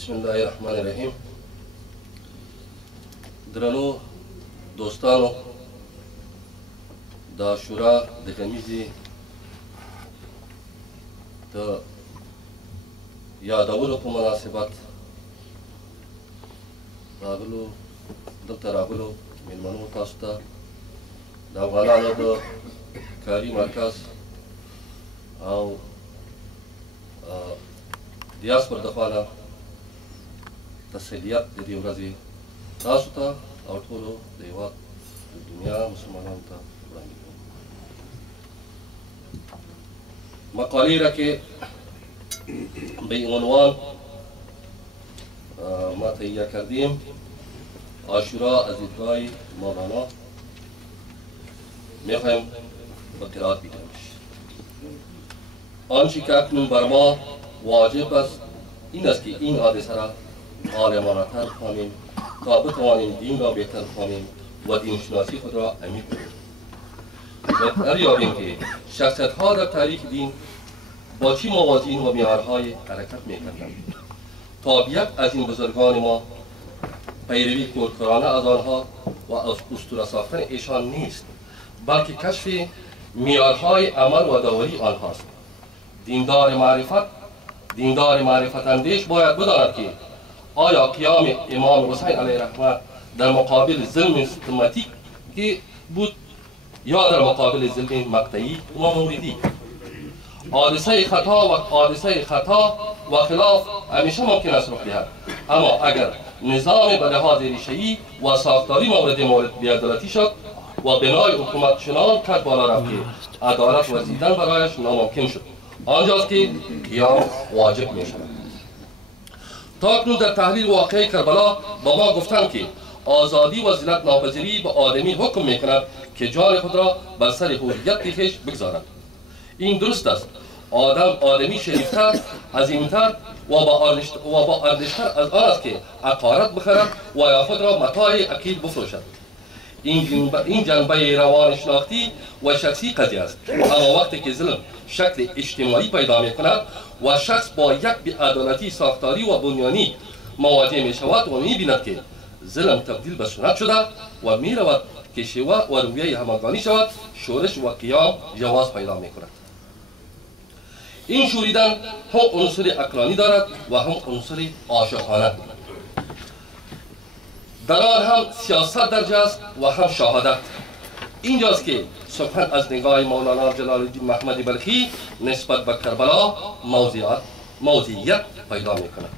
بسم الله الرحمن الرحیم. درنو دوستانو، د عاشورا د کمیزې د یادولو په مناسبت دلته راغلو میلمنو تاسو ته د افغانانو د کاري مرکز او دیاسپور د خوا نه تسلیت د دې ورځې تاسو ته او ټولو د هېواد د دنیا مسلمانانو ته وړاندې کوم. مقالې را کې به عنوان ما تهیه کردیم عاشورا از دیدگاه مولانا میخوایم به قرائت بگیرمش. آنچه که اکنون بر ما واجب است این است که این حادثه را عالمانه تر کنیم تا بتوانیم دین را بهتر کنیم و دین شناسی خود را عمیق کنیم و دریابیم که شخصیت ها در تاریخ دین با چه موازین و معیارهای حرکت میکردند تا یک از این بزرگان ما پیروی کورکورانه از آنها و از اسطوره ساختن ایشان نیست، بلکه کشف معیارهای عمل و داوری آنهاست. دیندار معرفت اندیش باید بداند که آیا قیام امام حسین علیه رحمه در مقابل ظلم سیستماتیک بود یا در مقابل ظلم مقطعی و موردی. حادثه خطا و خلاف همیشه ممکن است رخ دهد، اما اگر نظام به لحاظ ریشه‌ای و ساختاری مورد بی‌عدالتی شد و بنای حکومت چنان کج بالا رفت که عدالت ورزیدن برایش ناممکن شد، آنجاست که قیام واجب می شود. تا اکنون در تحلیل واقعه کربلا با ما گفتند که آزادی و ذلت ناپذیری به آدمی حکم می کند که جان خود را بر سر حریت خویش بگذارد. این درست است. آدمی شریفتر، عظیمتر و با ارزشتر از آن است که عقارت بخرد و یا خود را متاع اکیل بفروشد. این جنبه روان شناختی و شخصی قضیه است، اما وقتی که ظلم شکل اجتماعی پیدا می کند و شخص با یک بی‌عدالتی ساختاری و بنیانی مواجه می شود و می بیند که ظلم تبدیل به سنت شده و می رود که شیوه و رویه همگانی شود، شورش و قیام جواز پیدا می کند. این شوریدن هم عنصر عقلانی دارد و هم عنصر عاشقانه. در آن هم سیاست درج است و هم شهادت. اینجاست که سخن از نگاه مولانا جلال الدین محمد بلخی نسبت به کربلا موضوعیت پیدا می کند.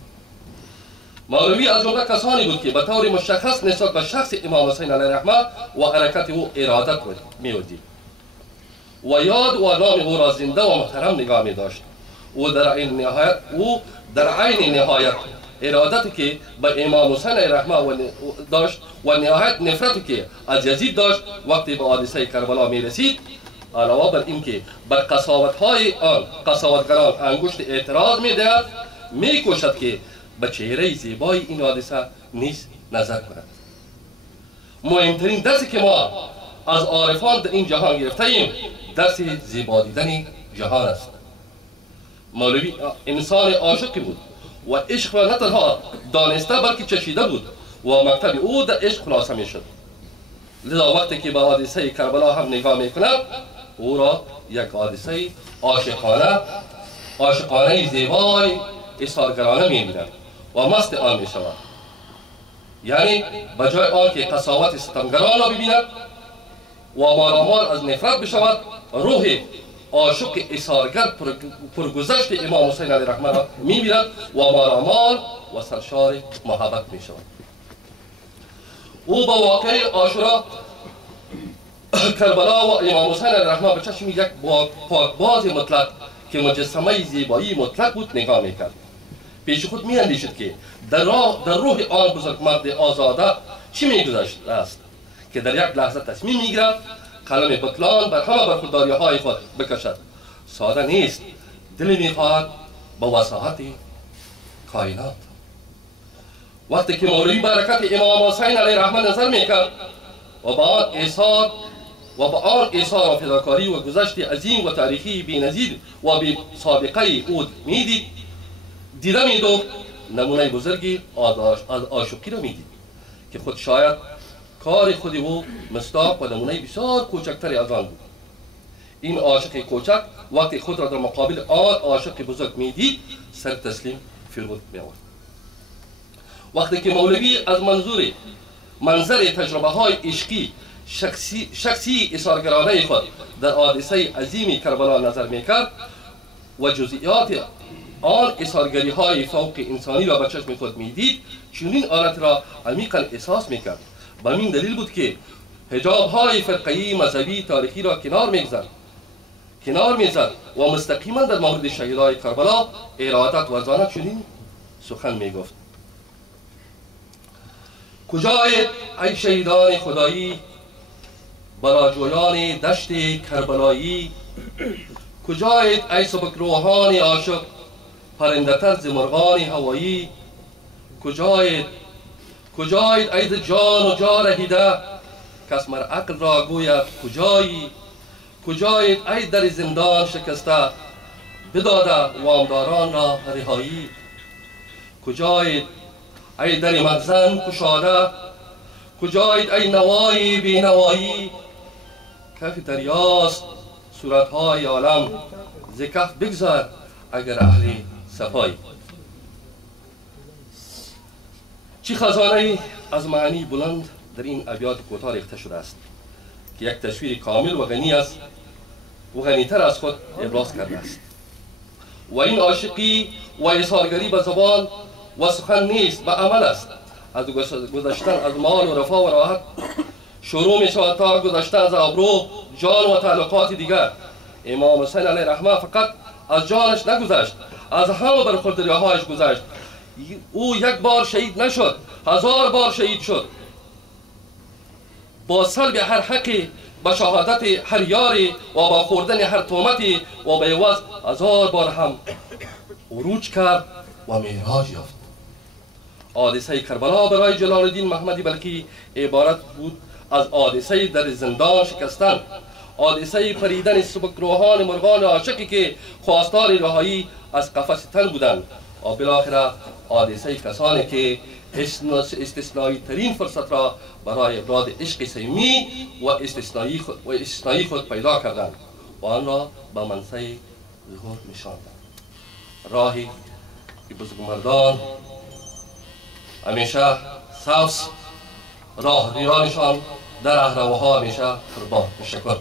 مولوی از جمله کسانی بود که به طور مشخص نسبت به شخص امام حسین علیه رحمه و حرکت او ارادت می‌ورزید و یاد و نام او را زنده و محترم نگاه می داشت. او در عین نهایت ارادتی که به امام حسین علیه رحمه داشت و نهایت نفرتی که از یزید داشت وقتی به حادثه کربلا می رسید، علاوه بر اینکه بر قساوت‌های آن قساوتگران انگشت اعتراض می دهد، می کوشد که به چهره زیبای این حادثه نیز نظر کند. مهمترین درسی که ما از عارفان در این جهان گرفته ایم درس زیبا دیدن جهان است. مولوی انسان عاشقی بود و عشق را نه تنها دانسته بلکه چشیده بود و مکتب او در عشق خلاصه می شد. لذا وقتی که به حادثه کربلا هم نگاه می کند او را یک حادثه عاشقانه زیبای احسارگرانه می بیند و مست آن می شود. یعنی بجای آن که قساوت ستمگران را ببیند و مالامال از نفرت بشود، روح عاشق احسارگر پرگذشت امام حسین علیه رحمه را می بیند و مالامال و سرشار محبت می شود. او با واقعه عاشورا کربلا و امام حسین علیه رحمه به چشم یک پاکباز مطلق که مجسمه زیبایی مطلق بود نگاه می کرد. پیش خود می اندیشید که در روح آن بزرگمرد آزاده چی می گذشت است که در یک لحظه تصمیم می گیرد قلم بطلان بر همه برخورداری های خود بکشد. ساده نیست، دل می خواهد به وساحت کائنات. وقتی که مولوی برکت امام حسین علیه رحمه نظر می کرد و به آن ایثار و فداکاری و گذشت عظیم و تاریخی بی‌نظیر و بی سابقه او دیده می‌دید، نمونه بزرگی از عاشقی را میدید که خود شاید کار خود او مصداق و نمونه بسیار کوچکتری از آن بود. این عاشق کوچک وقتی خود را در مقابل آن عاشق بزرگ میدید سر تسلیم فرود می‌آورد. وقتی که مولوی از منظر تجربه های عشقی شخصی اظهارگرانه خود در حادثه عظیم کربلا نظر میکرد و جزئیات آن اظهارگری های فوق انسانی را به چشم خود میدید، چنین حالت را عمیقا احساس میکرد. به این دلیل بود که حجاب های فرقه‌ای مذهبی تاریخی را کنار میزد و مستقیما در مورد شهیدای کربلا ارادت ورزانه چنین سخن میگفت: کجایید ای شهیدان خدایی، بلاجویان دشت کربلایی، کجایید ای سبک روحان عاشق، پرنده تر ز مرغان هوایی، کجایید ای ز جان و جا رهیده، کس مر عقل را گوید کجایی، کجایید ای در زندان شکسته، بداده وامداران را رهایی، کجایید ای در مخزن کشاده، کجایید ای نوایی بی نوایی، کف دریاست صورتهای عالم، ز کف بگذر اگر اهل صفایی. چه خزانه از معانی بلند در این ابیات کوتاه ریخته شده است که یک تصویر کامل و غنی است و غنیتر از خود ابراز کرده است. و این عاشقی و اظهارگری به زبان و سخن نیست، به عمل است. از گذشتن از مال و رفاه و راحت شروع می شود تا گذشتن از آبرو، جان و تعلقات دیگر. امام حسین علیه رحمه فقط از جانش نگذشت، از همه برخورداری‌هایش گذشت. او یک بار شهید نشد، 1000 بار شهید شد. با سلب هر حقی، با شهادت هر یاری و با خوردن هر تهمتی و به عوض 1000 بار هم عروج کرد و معراج یافت. حادثه کربلا برای جلال الدین محمدی بلخی عبارت بود از حادثه در زندان شکستن، حادثه پریدن سبک روحان مرغان عاشقی که خواستار رهایی از قفس تن بودند و بالاخره حادثه کسانی که استثنایی ترین فرصت را برای ابراز عشق صمیمی و استثنایی خود پیدا کردند و آن را به منصه ظهور نشاندند. راهی که بزرگمردان همیشه سبز راه ریانشان در اهرم‌ها همیشه قربان. تشکر.